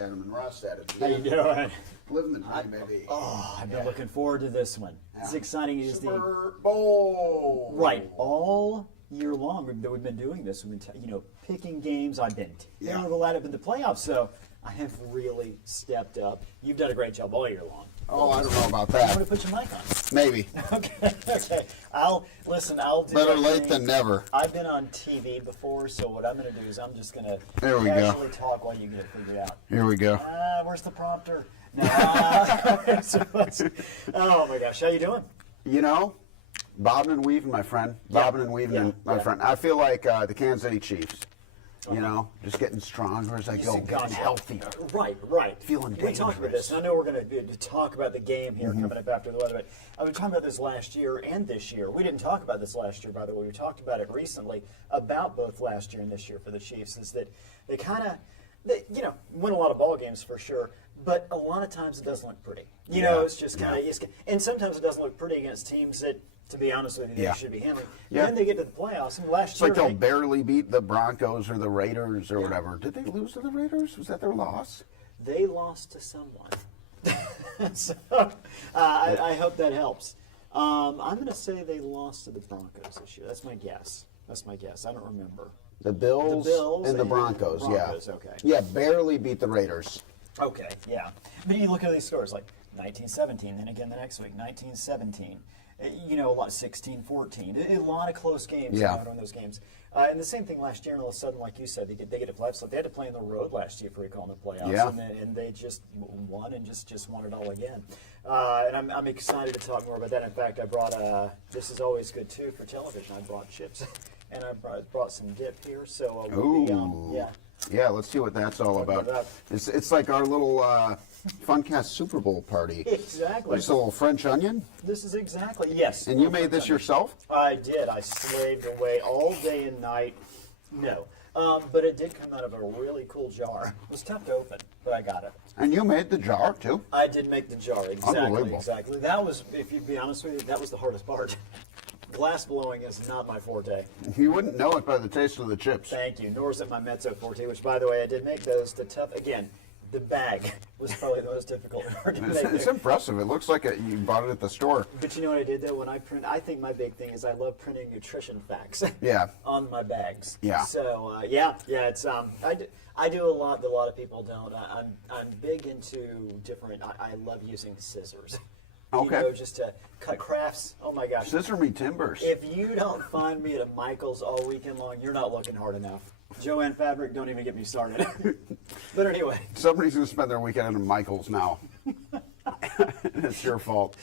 Adam and Russ. How you doing? Living the dream, baby. I've been looking forward to this one. It's exciting. It's Super Bowl. Right, all year long we've been doing this. We've been, picking games. I've been terrible at it in the playoffs, so I have really stepped up. You've done a great job all year long. Oh, I don't know about I'm that. going to put your mic on. Maybe. Okay. I'll do Better that late thing. than never. I've been on TV before, so what I'm going to do is I'm just going to There we go. casually talk while you get it figured out. Here we go. Where's the prompter? No. Oh my gosh, how you doing? Bobbing and weaving, my friend. Bobbing and weaving, my friend. I feel like the Kansas City Chiefs. Just getting stronger as I go, getting healthier. Right. Feeling We talked about this, and I know we're going to talk about the game here coming up after the weather, but I was talking about this last year and this year. We didn't talk about this last year, by the way. We talked about it recently, about both last year and this year for the Chiefs, is that they kind of, win a lot of ball games for sure, but a lot of times it doesn't look pretty. It's just kind of, and sometimes it doesn't look pretty against teams that, to be honest with you, they should be handling. Then they get to the playoffs, and last year... It's like they'll barely beat the Broncos or the Raiders or whatever. Did they lose to the Raiders? Was that their loss? They lost to someone. So, I hope that helps. I'm going to say they lost to the Broncos this year. That's my guess. I don't remember. The Bills and the Broncos, okay. Yeah, barely beat the Raiders. Okay, yeah. But you look at these scores, like 19-17, then again the next week, 19-17. A lot 16-14. A lot of close games in those games. And the same thing last year, and all of a sudden, like you said, they get to play. So they had to play on the road last year, if you recall, in the playoffs. And they just won and just won it all again. And I'm excited to talk more about that. In fact, I brought, this is always good, too, for television. I brought chips, and I brought some dip here. So we'll be, Yeah, let's see what that's all about. It's like our little funcast Super Bowl party. Exactly. Just a little French onion. This is exactly, yes. And you made this yourself? I did. I slaved away all day and night. No. But it did come out of a really cool jar. It was tough to open, but I got it. And you made the jar, too? I did make the jar, Unbelievable. exactly. That was, if you'd be honest with you, that was the hardest part. Glass blowing is not my forte. You wouldn't know it by the taste of the chips. Thank you. Nor is it my mezzo forte, which, by the way, I did make those. Again, the bag was probably the most difficult part to make. It's impressive. It looks like you bought it at the store. But you know what I did, though? When I print, I think my big thing is I love printing nutrition facts on my bags. Yeah. So, it's, I do a lot that a lot of people don't. I'm big into different, I love using scissors. Okay. Just to cut crafts. Oh my gosh. Scissor me timbers. If you don't find me at a Michael's all weekend long, you're not looking hard enough. Joanne Fabric, don't even get me started. But anyway. Somebody's going to spend their weekend at Michael's now. It's your fault.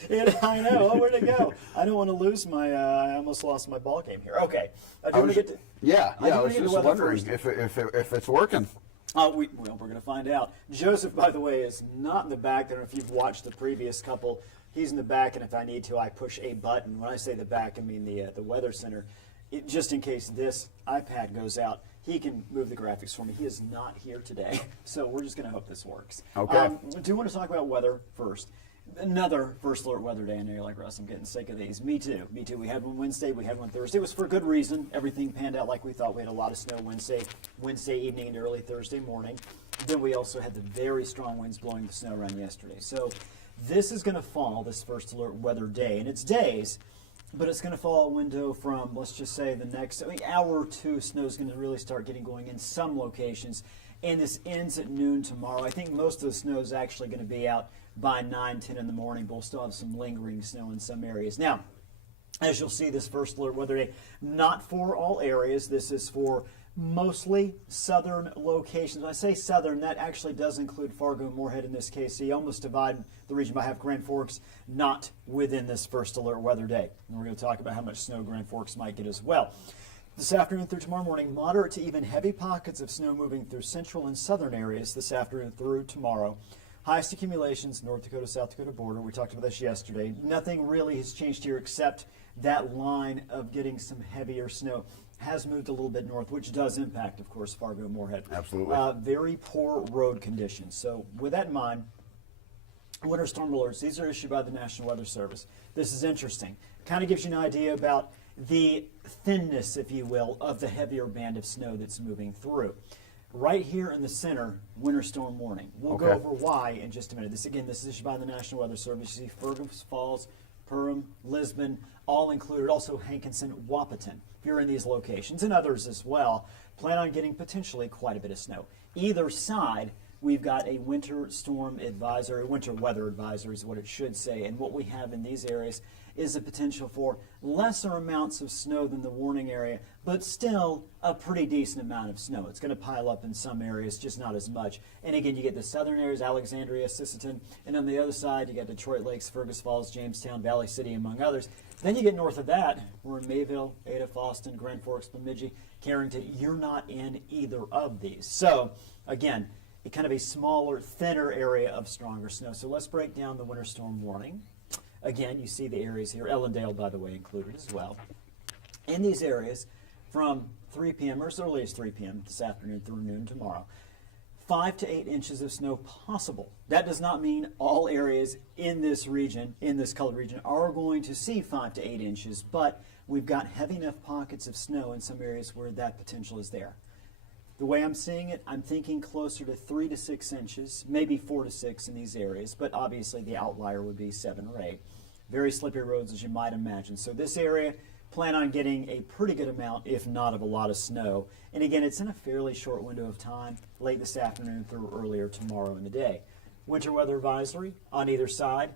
I know. Oh, where'd it go? I don't want to lose my, I almost lost my ball game here. Okay. I was just wondering if it's working. We're going to find out. Joseph, by the way, is not in the back. I don't know if you've watched the previous couple. He's in the back, and if I need to, I push a button. When I say the back, I mean the Weather Center. Just in case this iPad goes out, he can move the graphics for me. He is not here today, so we're just going to hope this works. Okay. We do want to talk about weather first. Another First Alert Weather Day. I know you're like, Russ, I'm getting sick of these. Me too. We had one Wednesday. We had one Thursday. It was for good reason. Everything panned out like we thought. We had a lot of snow Wednesday evening and early Thursday morning. Then we also had the very strong winds blowing the snow around yesterday. So this is going to fall, this First Alert Weather Day. And it's days, but it's going to fall a window from, let's just say, the next hour or two. Snow is going to really start getting going in some locations. And this ends at noon tomorrow. I think most of the snow is actually going to be out by 9, 10 in the morning, but we'll still have some lingering snow in some areas. Now, as you'll see, this First Alert Weather Day, not for all areas. This is for mostly southern locations. When I say southern, that actually does include Fargo, Moorhead in this case. So you almost divide the region by half. Grand Forks, not within this First Alert Weather Day. And we're going to talk about how much snow Grand Forks might get as well. This afternoon through tomorrow morning, moderate to even heavy pockets of snow moving through central and southern areas this afternoon through tomorrow. Highest accumulations, North Dakota, South Dakota border. We talked about this yesterday. Nothing really has changed here except that line of getting some heavier snow has moved a little bit north, which does impact, of course, Fargo, Moorhead. Absolutely. Very poor road conditions. So with that in mind, winter storm alerts, these are issued by the National Weather Service. This is interesting. Kind of gives you an idea about the thinness, if you will, of the heavier band of snow that's moving through. Right here in the center, winter storm warning. We'll go Okay. over why in just a minute. This is issued by the National Weather Service. You see Fergus Falls, Perham, Lisbon, all included. Also Hankinson, Wahpeton. If you're in these locations and others as well, plan on getting potentially quite a bit of snow. Either side, we've got a winter storm advisory, winter weather advisory is what it should say. And what we have in these areas is the potential for lesser amounts of snow than the warning area, but still a pretty decent amount of snow. It's going to pile up in some areas, just not as much. And again, you get the southern areas, Alexandria, Sisseton, and on the other side, you got Detroit Lakes, Fergus Falls, Jamestown, Valley City, among others. Then you get north of that, we're in Mayville, Ada, Foston, Grand Forks, Bemidji, Carrington. You're not in either of these. So again, kind of a smaller, thinner area of stronger snow. So let's break down the winter storm warning. Again, you see the areas here, Ellendale, by the way, included as well. In these areas, from 3 p.m. or as early as 3 p.m. this afternoon through noon tomorrow, 5 to 8 inches of snow possible. That does not mean all areas in this region, in this colored region, are going to see 5 to 8 inches, but we've got heavy enough pockets of snow in some areas where that potential is there. The way I'm seeing it, I'm thinking closer to 3 to 6 inches, maybe 4 to 6 in these areas, but obviously the outlier would be 7 or 8. Very slippery roads, as you might imagine. So this area, plan on getting a pretty good amount, if not of a lot of snow. And again, it's in a fairly short window of time, late this afternoon through earlier tomorrow in the day. Winter weather advisory on either side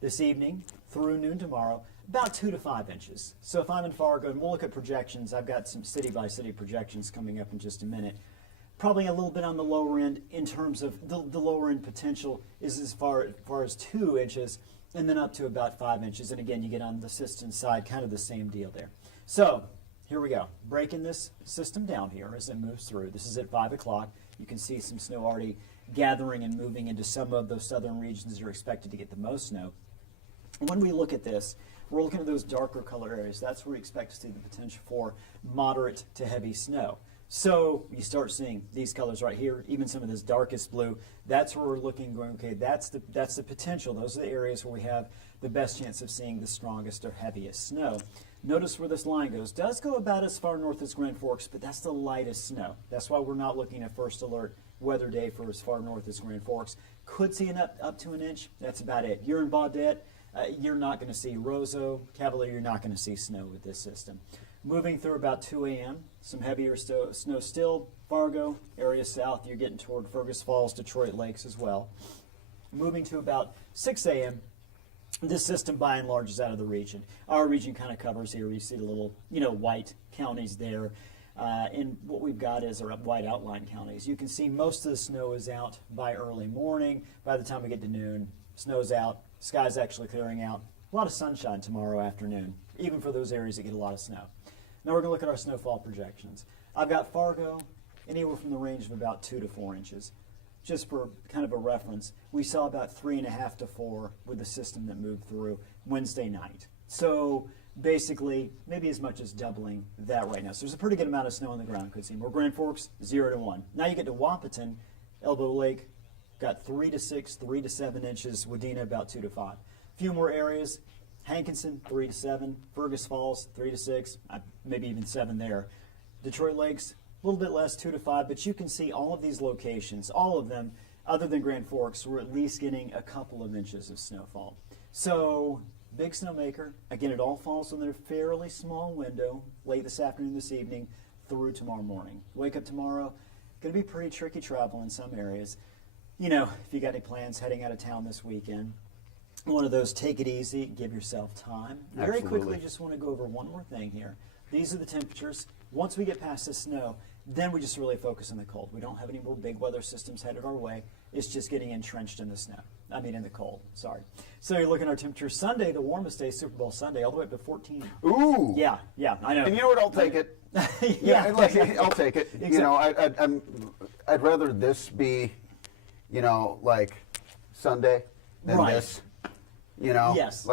this evening through noon tomorrow, about 2 to 5 inches. So if I'm in Fargo, and we'll look at projections, I've got some city-by-city projections coming up in just a minute. Probably a little bit on the lower end in terms of the lower end potential is as far as 2 inches, and then up to about 5 inches. And again, you get on the system side, kind of the same deal there. So here we go. Breaking this system down here as it moves through. This is at 5 o'clock. You can see some snow already gathering and moving into some of those southern regions that are expected to get the most snow. When we look at this, we're looking at those darker color areas. That's where we expect to see the potential for moderate to heavy snow. So you start seeing these colors right here, even some of this darkest blue. That's where we're looking, going, okay, that's the potential. Those are the areas where we have the best chance of seeing the strongest or heaviest snow. Notice where this line goes. Does go about as far north as Grand Forks, but that's the lightest snow. That's why we're not looking at first alert weather day for as far north as Grand Forks. Could see up to an inch. That's about it. You're in Baudette. You're not going to see Roseau, Cavalier. You're not going to see snow with this system. Moving through about 2 a.m., some heavier snow still. Fargo, area south, you're getting toward Fergus Falls, Detroit Lakes as well. Moving to about 6 a.m., this system by and large is out of the region. Our region kind of covers here. You see the little, white counties there. And what we've got is our white outline counties. You can see most of the snow is out by early morning. By the time we get to noon, snow's out. Sky's actually clearing out. A lot of sunshine tomorrow afternoon, even for those areas that get a lot of snow. Now we're going to look at our snowfall projections. I've got Fargo anywhere from the range of about 2 to 4 inches. Just for kind of a reference, we saw about 3.5 to 4 with the system that moved through Wednesday night. So basically, maybe as much as doubling that right now. So there's a pretty good amount of snow on the ground. Could see more. Grand Forks, 0 to 1. Now you get to Wahpeton, Elbow Lake, got 3 to 6, 3 to 7 inches. Wadena, about 2 to 5. A few more areas. Hankinson, 3 to 7. Fergus Falls, 3 to 6. Maybe even 7 there. Detroit Lakes, a little bit less, 2 to 5. But you can see all of these locations, all of them, other than Grand Forks, we're at least getting a couple of inches of snowfall. So, big snowmaker. Again, it all falls within a fairly small window, late this afternoon, this evening, through tomorrow morning. Wake up tomorrow, going to be pretty tricky travel in some areas. If you got any plans heading out of town this weekend, one of those, take it easy, give yourself time. Very Absolutely. quickly, just want to go over one more thing here. These are the temperatures. Once we get past the snow, then we just really focus on the cold. We don't have any more big weather systems headed our way. It's just getting entrenched in the snow. In the cold, sorry. So you're looking at our temperatures. Sunday, the warmest day, Super Bowl Sunday, all the way up to 14. Ooh. Yeah, I know. And you know what? I'll take it. Yeah. I'll take it. Exactly. I'd rather this be, like Sunday than Right. this. Yes.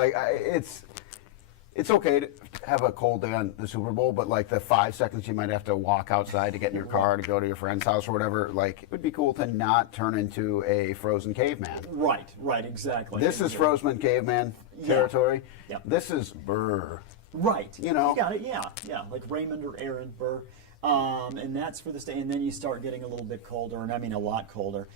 It's okay to have a cold day on the Super Bowl, but like the 5 seconds you might have to walk outside to get in your car to go to your friend's house or whatever, it would be cool to not turn into a frozen caveman. Right, exactly. This is frozen caveman territory. Yep. This is Burr. Right. You know. You got it, yeah. Like Raymond or Aaron Burr. And that's for this day. And then you start getting a little bit colder, and I mean a lot colder.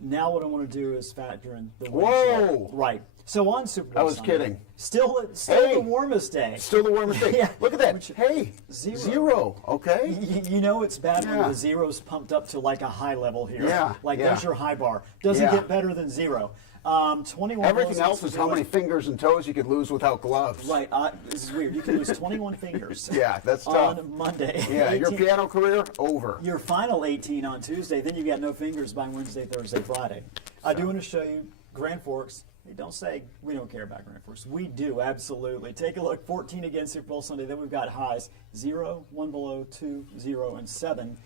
Now what I want to do is factor in the wind chill. Whoa! Right. So on Super Bowl I was Sunday, kidding. Still Hey! the warmest day. Still the warmest day. Yeah. Look at that. Which- Hey, Zero. zero. Okay. You know it's bad when Yeah. the zero's pumped up to like a high level here. Yeah, Like yeah. there's your high bar. Doesn't Yeah. get better than 0. 21 Everything below else is how 0. many fingers and toes you could lose without gloves. Right. This is weird. You can lose 21 fingers. Yeah, that's tough. On Monday. Yeah, your 18 piano career over. Your final 18 on Tuesday. Then you got no fingers by Wednesday, Thursday, Friday. I do want to show you Grand Forks. Hey, don't say we don't care about Grand Forks. We do, absolutely. Take a look. 14 again Super Bowl Sunday. Then we've got highs 0, 1 below, 2, 0, and 7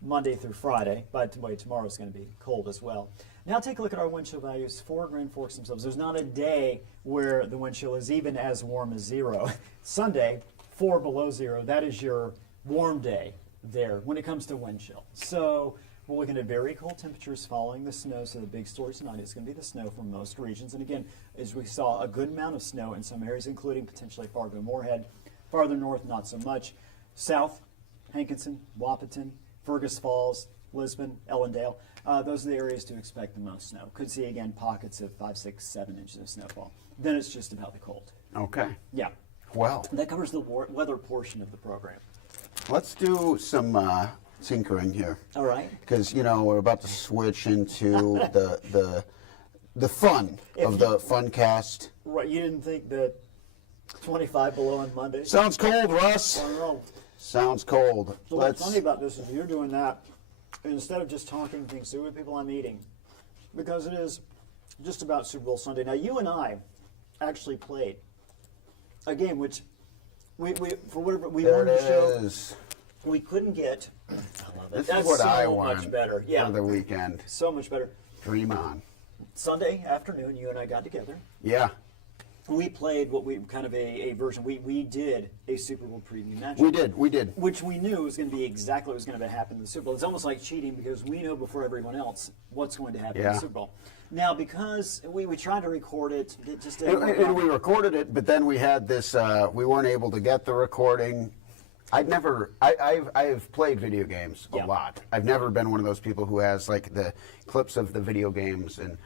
Monday through Friday. By the way, tomorrow's going to be cold as well. Now take a look at our wind chill values for Grand Forks themselves. There's not a day where the wind chill is even as warm as 0. Sunday, 4 below 0. That is your warm day there when it comes to wind chill. So we're looking at very cold temperatures following the snow. So the big story tonight is going to be the snow for most regions. And again, as we saw, a good amount of snow in some areas, including potentially Fargo-Moorhead. Farther north, not so much. South, Hankinson, Wapaton, Fergus Falls, Lisbon, Ellendale. Those are the areas to expect the most snow. Could see, again, pockets of 5, 6, 7 inches of snowfall. Then it's just about the cold. Okay. Yeah. Well, That covers the weather portion of the program. let's do some tinkering here. All right. Because, you know, we're about to switch into the fun of the funcast. Right. You didn't think that 25 below on Monday? Sounds cold, Russ. I don't know. Sounds cold. So what's funny about this is you're doing that instead of just talking things through with people I'm eating, because it is just about Super Bowl Sunday. Now you and I actually played a game which we for whatever we There wanted it to show is. we couldn't get. I love it. This That's is what so I want much better. Yeah, for the weekend. so much better. Dream on. Sunday afternoon, you and I got together. Yeah, We played what we kind of a version. We did a Super Bowl preview match. we did. Which we knew was going to be exactly what was going to happen in the Super Bowl. It's almost like cheating because we know before everyone else what's going to happen in Yeah. the Super Bowl. Now, because we tried to record it, it just didn't work And out. we recorded it, but then we had this. We weren't able to get the recording. I've played video games a Yeah. lot. I've never been one of those people who has like the clips of the video games, and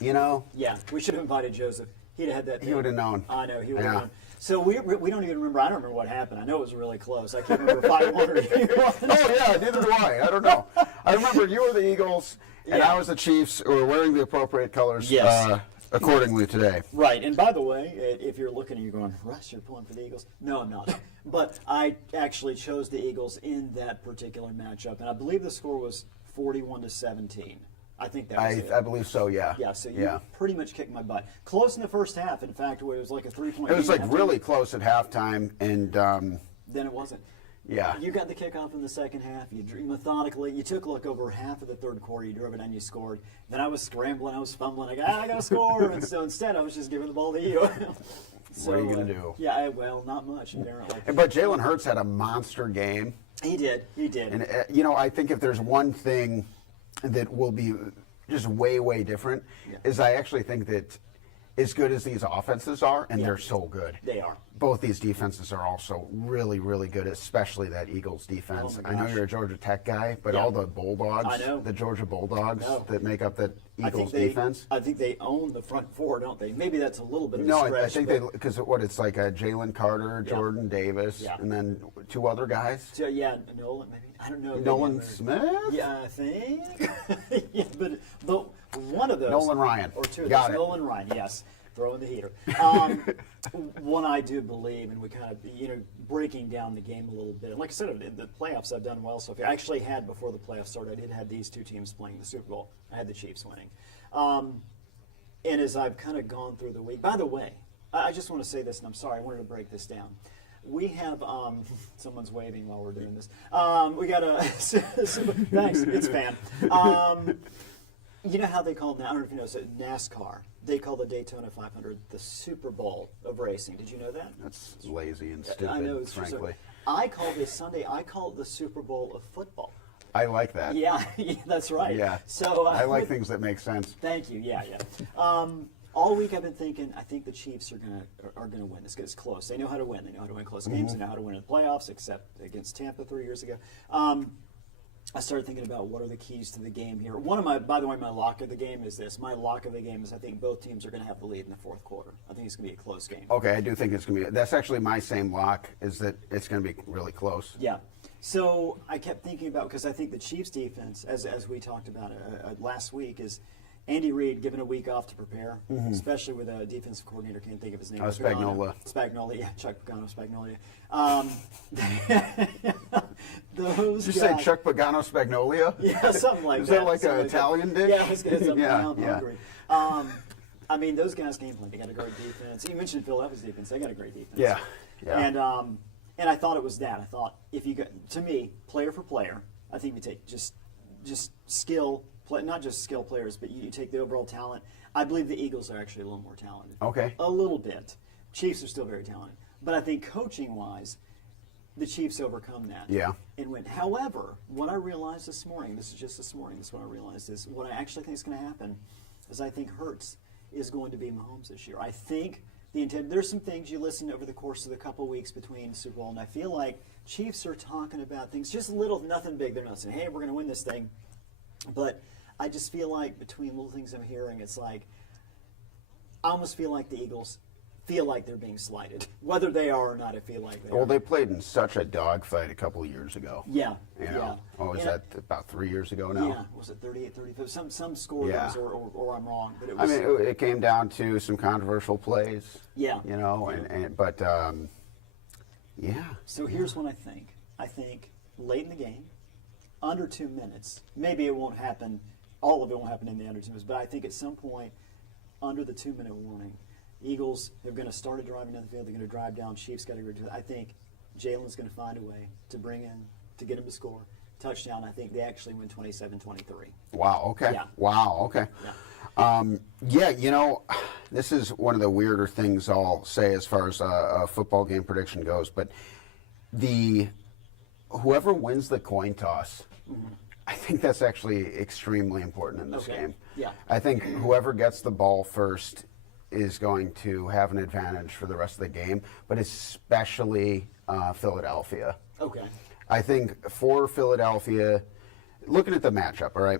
you know, Yeah, we should have invited Joseph. He'd have had that. He would have known. I know, he would have Yeah. known. So we don't even remember. I don't remember what happened. I know it was really close. I can't remember if I won or you won. Oh yeah, neither do I. I don't know. I remember you were the Eagles and Yeah. I was the Chiefs, who were wearing the appropriate colors Yes. accordingly today. Right, and by the way, if you're looking and you're going, Russ, you're pulling for the Eagles? No, I'm not. But I actually chose the Eagles in that particular matchup, and I believe the score was 41-17. I think that was it. I believe so. Yeah. Yeah, so you pretty much kicked my butt. Close in the first half. In fact, it was like a 3-point It was game like at really halftime. close at halftime, and Then it wasn't. yeah. You got the kickoff in the second half. You drew methodically. You took like over half of the third quarter. You drove it and you scored. Then I was scrambling. I was fumbling. I got to score. And so instead, I was just giving the ball to you. So, What are you gonna do? Yeah, well, not much apparently. But Jalen Hurts had a monster game. He did. He did. And, you know, I think if there's one thing that will be just way, way different, is I actually think that as good as these offenses are, and they're so good. They are. Both these defenses are also really, really good, especially that Eagles defense. Oh my I know gosh. you're a Georgia Tech guy, but Yeah. all the Bulldogs, I know. the Georgia Bulldogs No. that make up that I think Eagles defense. I think they own the front four, don't they? Maybe that's a little bit of No, a stretch. I think but- because it's like Jalen Carter, Yeah. Jordan Davis, Yeah. and then two other guys. So, yeah, Nolan, maybe. I don't know. Nolan maybe Smith? Yeah, I think. Yeah, but one of those. Nolan Ryan. Or two of Got those. it. Nolan Ryan, yes. Throwing the heater. One I do believe, and we kind of, breaking down the game a little bit. And like I said, in the playoffs, I've done well so far. I actually had, before the playoffs started, I did have these two teams playing the Super Bowl. I had the Chiefs winning. And as I've kind of gone through the week, by the way, I just want to say this, and I'm sorry, I wanted to break this down. We have, someone's waving while we're doing this. We got a, thanks, it's fan. You know how they call, I don't know if you know, so NASCAR, they call the Daytona 500 the Super Bowl of racing. Did you know that? That's lazy and stupid, I know, it's frankly. I call this Sunday, I call it the Super Bowl of football. I like that. Yeah, that's right. Yeah. So I like with- things that make sense. Thank you. Yeah, yeah. All week I've been thinking, I think the Chiefs are gonna win this. It's close. They know how to win. They know how to win close games. They know how to win in the playoffs, except against Tampa 3 years ago. I started thinking about what are the keys to the game here. By the way, my lock of the game is this. My lock of the game is I think both teams are going to have the lead in the fourth quarter. I think it's going to be a close game. Okay, I do think it's going to be. That's actually my same lock, is that it's going to be really close. Yeah. So I kept thinking about, because I think the Chiefs defense, as we talked about last week, is Andy Reid given a week off to prepare, especially with a defensive coordinator, can't think of his name. Spagnola. Spagnola, yeah, Chuck Pagano, Spagnola. Those Did you guys, say Chuck Pagano Spagnolia? Yeah, something like that. Is that like something an Italian dish? Yeah, I was going to say Yeah, I'm yeah. hungry. I mean, those guys game plan. They got a great defense. You mentioned Philadelphia's defense. They got a great defense. Yeah, yeah. And I thought it was that. I thought if you got, to me, player for player, I think we take just skill, not just skill players, but you take the overall talent. I believe the Eagles are actually a little more talented. Okay. A little bit. Chiefs are still very talented. But I think coaching-wise, the Chiefs overcome that. Yeah. And win. However, what I realized this morning, this is just this morning, this is what I realized, is what I actually think is going to happen is I think Hurts is going to be Mahomes this year. I think there's some things you listen over the course of the couple weeks between Super Bowl, and I feel like Chiefs are talking about things, just little, nothing big. They're not saying, hey, we're going to win this thing. But I just feel like between little things I'm hearing, it's like I almost feel like the Eagles feel like they're being slighted. Whether they are or not, I feel like they are. Well, they played in such a dogfight a couple of years ago. Yeah, You know? yeah. Oh, was And that about 3 years ago now? Yeah, was it 38, 35? Some score Yeah. was, or I'm wrong, but it I was. mean, it came down to some controversial plays. Yeah. You know, but yeah. So here's what I think. I think late in the game, under 2 minutes, maybe it won't happen, all of it won't happen in the under 2 minutes, but I think at some point, under the 2-minute warning, Eagles are going to start driving down the field. They're going to drive down. Chiefs got to go. I think Jalen's going to find a way to get him to score. Touchdown. I think they actually win 27-23. Wow, okay. Yeah. Wow, okay. Yeah. You know, this is one of the weirder things I'll say as far as a football game prediction goes, but whoever wins the coin toss, I think that's actually extremely important in this Okay. game. Yeah. I think whoever gets the ball first is going to have an advantage for the rest of the game, but especially Philadelphia. Okay. I think for Philadelphia, looking at the matchup, all right,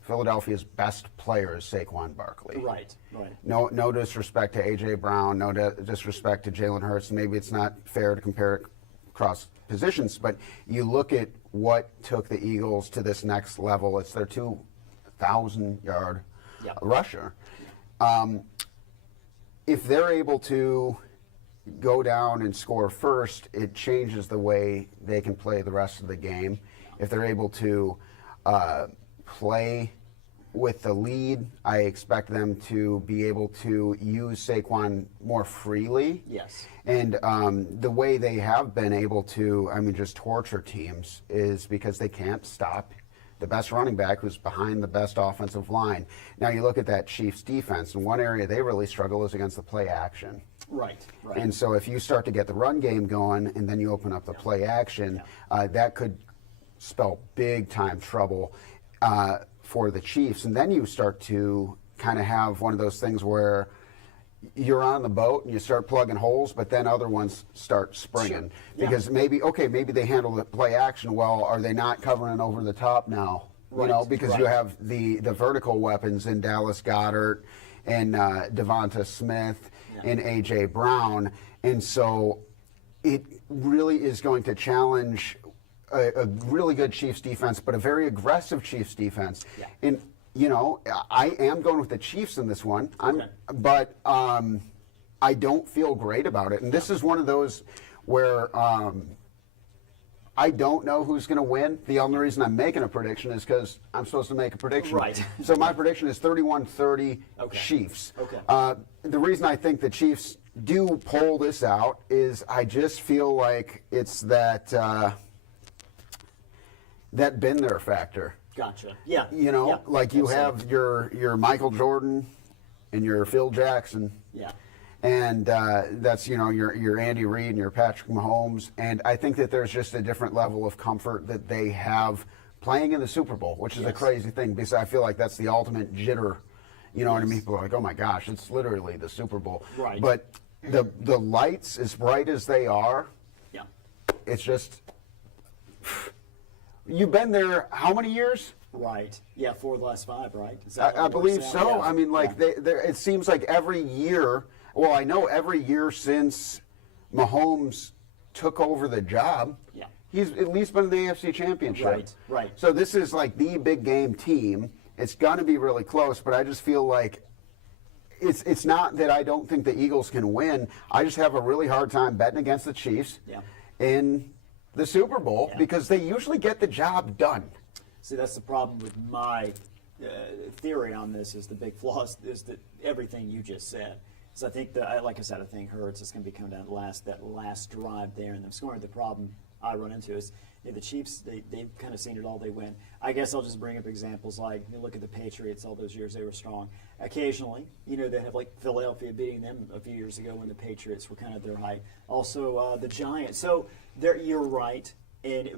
Philadelphia's best player is Saquon Barkley. Right. Right. No disrespect to A.J. Brown, no disrespect to Jalen Hurts. Maybe it's not fair to compare it across positions, but you look at what took the Eagles to this next level. It's their 2,000-yard Yep. rusher. If they're able to go down and score first, it changes the way they can play the rest of the game. If they're able to play with the lead, I expect them to be able to use Saquon more freely. Yes. And the way they have been able to, just torture teams is because they can't stop the best running back who's behind the best offensive line. Now you look at that Chiefs defense, and one area they really struggle is against the play action. Right. Right. And so if you start to get the run game going and then you open up the play action, that could spell big time trouble for the Chiefs. And then you start to kind of have one of those things where you're on the boat and you start plugging holes, but then other ones start springing. Sure. Yeah. Because maybe they handle the play action well. Are they not covering over the top now? Right. You know, because Right. you have the vertical weapons in Dallas Goedert and Devonta Smith and A.J. Brown. And so it really is going to challenge a really good Chiefs defense, but a very aggressive Chiefs defense. Yeah. And, I am going with the Chiefs in this one, Okay. but I don't feel great about it. And this is one of those where I don't know who's going to win. The only reason I'm making a prediction is because I'm supposed to make a prediction. Right. So my prediction is 31-30 Okay. Chiefs. Okay. The reason I think the Chiefs do pull this out is I just feel like it's that been there factor. Gotcha. Yeah. You Absolutely. have your Michael Jordan and your Phil Jackson. Yeah. And that's, your Andy Reid and your Patrick Mahomes. And I think that there's just a different level of comfort that they have playing in the Super Bowl, which is a Yes. crazy thing because I feel like that's the ultimate jitter You know what I mean? People are like, oh my gosh, it's literally the Super Bowl. Right. But the lights, as bright as they are, Yeah. it's just, you've been there how many years? Right. Yeah, 4 of the last 5, right? Is I that what it believe works out? so. Yeah. I mean, like, Yeah. it seems like every year, well, I know every year since Mahomes took over the job, Yeah. he's at least been in the AFC Championship. Right, right. So this is like the big game team. It's going to be really close, but I just feel like it's not that I don't think the Eagles can win. I just have a really hard time betting against the Chiefs Yeah. in the Super Bowl Yeah. because they usually get the job done. See, that's the problem with my theory on this. Is the big flaw is that everything you just said. So I think that, like I said, I think Hurts is going to be coming down to that last drive there and them scoring. The problem I run into is the Chiefs. They've kind of seen it all. They win. I guess I'll just bring up examples like you look at the Patriots. All those years they were strong. Occasionally, they have like Philadelphia beating them a few years ago when the Patriots were kind of their height. Also the Giants. So you're right.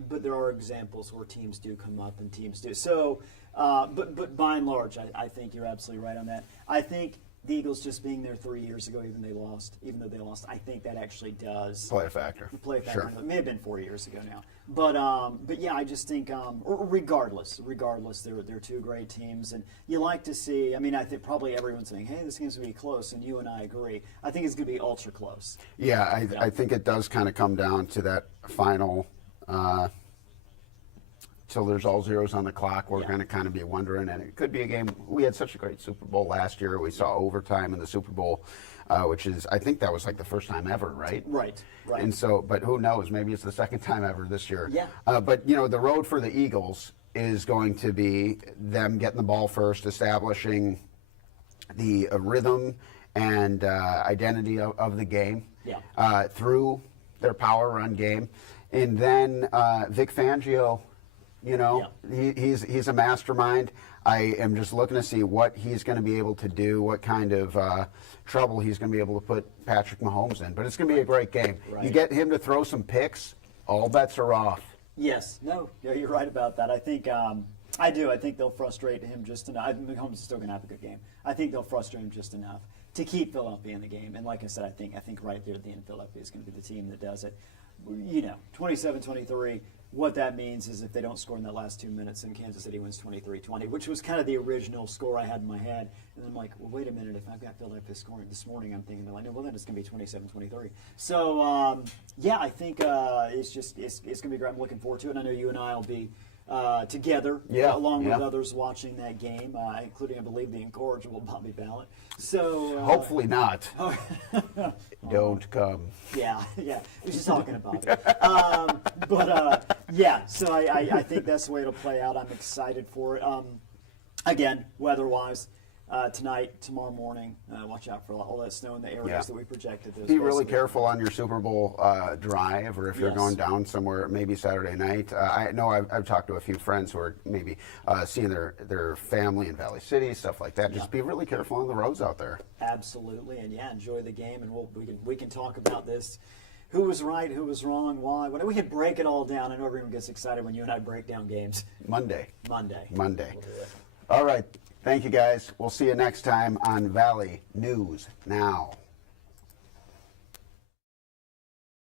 But there are examples where teams do come up and teams do. So, but by and large, I think you're absolutely right on that. I think the Eagles just being there 3 years ago, even though they lost, I think that actually does Play a factor. play a factor. Sure. It may have been 4 years ago now, but yeah, I just think regardless, they're two great teams, and you like to see. I mean, I think probably everyone's saying, "Hey, this game's gonna be close," and you and I agree. I think it's gonna be ultra close. Yeah, I think it does kind of come down to that final. Till there's all zeros on the clock, we're Yeah. going to kind of be wondering, and it could be a game. We had such a great Super Bowl last year. We saw overtime in the Super Bowl, which is, I think that was like the first time ever, right? Right. And so, but who knows? Maybe it's the second time ever this year. Yeah. But the road for the Eagles is going to be them getting the ball first, establishing the rhythm and identity of the game through their power run game. And then Vic Fangio, he's a mastermind. I am just looking to see what he's going to be able to do, what kind of trouble he's going to be able to put Patrick Mahomes in. But it's going to be a great game. Right. You get him to throw some picks, all bets are off. Yes. No. Yeah, you're right about that. I think I do. I think they'll frustrate him just enough. Mahomes is still going to have a good game. I think they'll frustrate him just enough to keep Philadelphia in the game. And like I said, I think right there at the end, Philadelphia is going to be the team that does it. 27-23. What that means is if they don't score in that last 2 minutes, then Kansas City wins 23-20, which was kind of the original score I had in my head. And I'm like, well, wait a minute. If I've got Philadelphia scoring this morning, I'm thinking, no, then it's going to be 27-23. So, yeah, I think it's going to be great. I'm looking forward to it. And I know you and I will be together, along with others watching that game, including, I believe, the incorrigible Bobby Ballard. So Hopefully not. Don't come. Yeah, we're just talking about it. So I think that's the way it'll play out. I'm excited for it. Again, weather-wise, tonight, tomorrow morning, watch out for all that snow in the areas that we projected. Be really careful on your Super Bowl drive, or if you're going down somewhere, maybe Saturday night. I know I've talked to a few friends who are maybe seeing their family in Valley City, stuff like that. Just be really careful on the roads out there. Absolutely, and enjoy the game, and we can talk about this. Who was right? Who was wrong? Why? We can break it all down. I know everyone gets excited when you and I break down games. Monday. We'll do it. All right. Thank you, guys. We'll see you next time on Valley News Now.